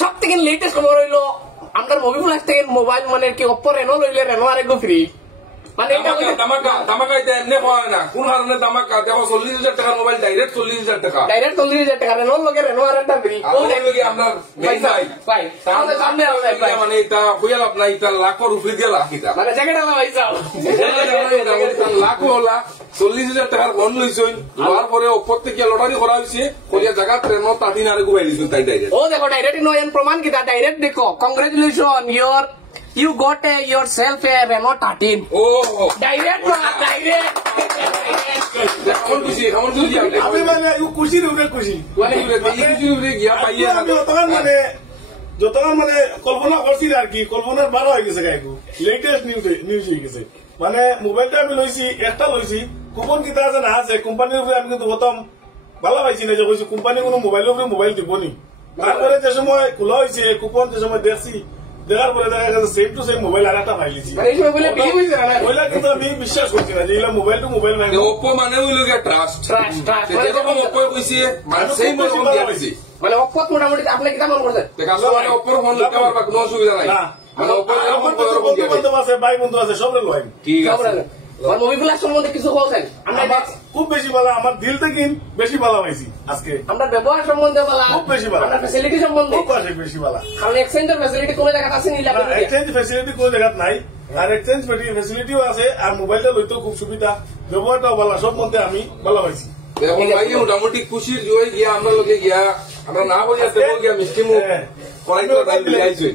সব থেকে লেটেস্ট খবর হইলো আমার মুভি ফ্ল্যাশ থেকে মোবাইল মানে কি অপ্পো রেনো লইলে রেনো আরেকগো ফ্রি মানে দামাকা এটা এমনি হয় না কোন কারণে দামাকা দেখো 40,000 টাকার মোবাইল ডাইরেক্ট 40,000 টাকা ডাইরেক্ট 40,000 টাকা রেনো লগে রেনো আরেকটা ফ্রি আপনার ভাই তাহলে সামনে মানে এটা হইয়া লাভ নাই এটা লাখের উপরে দিয়ে লাখ এটা মানে জ্যাকেট আলা ভাই যাও লাখ হলা 40,000 টাকার বন লইছই লওয়ার পরে উপর থেকে লটারি করা হয়েছে করিয়া জায়গা ট্রেনও তাদিন আর গুবাই দিছুন তাই ডাইরেক্ট ও দেখো ডাইরেক্ট নয়ন প্রমাণ কিটা ডাইরেক্ট দেখো congratulation you got yourself a Renault 13 direct কেমন খুশি আমি মানে খুশির উপরে খুশি আমি যতক্ষণ মানে কল্পনা করছি আর কি কল্পনার বারো হয়ে গেছে গাইকু লেটেস্ট নিউজ হয়ে গেছে মানে মোবাইলটা আমি লইছি একটা লইছি কুপন কিতা আছে না আছে কোম্পানির উপরে আমি কিন্তু প্রথম ভালো পাইছি না যে কইছি কোম্পানি কোনো মোবাইলের উপরে মোবাইল দিবনি তারপরে যে সময় খোলা হয়েছে কুপন যে সময় দেখছি দেখার পরে দেখা গেছে সেম টু সেম মোবাইল আর একটা পাইলিছি ওইলা কিন্তু আমি বিশ্বাস করছি না যে এগুলা মোবাইল টু মোবাইল নাই ওপো মানে হইল ট্রাস্ট যেরকম ওপো কইছে সেই রকম দিয়া দিছি মানে ওপো মোটামুটি আপনি কি কেমন করছেন মানে ওপোর ফোন নিতে পারবা কোনো অসুবিধা নাই মানে ওপো এরকম বন্ধু আছে ভাই বন্ধু আছে সব লোক ঠিক আছে মুভি ফ্ল্যাশ সম্বন্ধে কিছু বলছেন আমরা খুব বেশি ভালো আমার দিল থেকে বেশি ভালো পাইছি আজকে আমরা ব্যবহার সম্বন্ধে ভালো খুব বেশি ভালো আমরা ফ্যাসিলিটি সম্বন্ধে খুব বেশি ভালো কারণ এক্সচেঞ্জের ফ্যাসিলিটি কোন জায়গা আছে নিলা এক্সচেঞ্জ ফ্যাসিলিটি কোন জায়গা নাই আর এক্সচেঞ্জ ফ্যাসিলিটিও আছে আর মোবাইলটা লইতেও খুব সুবিধা ব্যবহারটাও ভালো সব মধ্যে আমি ভালো পাইছি এখন ভাই মোটামুটি খুশির জয় গিয়া আমরা লোকে গিয়া আমরা না বলিয়া দেবো গিয়া মিষ্টি মুখ করাইতে আইছি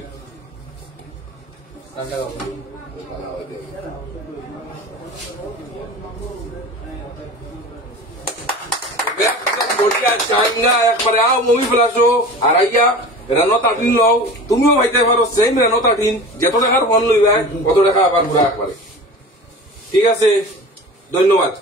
চাইনা একবারে আও মুভি ফেলাছো আর আইয়া রেনো 13 লও তুমিও ভাইতে পারো সেম রেনো 13 যত টাকার ফোন লইবা কত টাকা আবার ঘুরা একবারে ঠিক আছে ধন্যবাদ।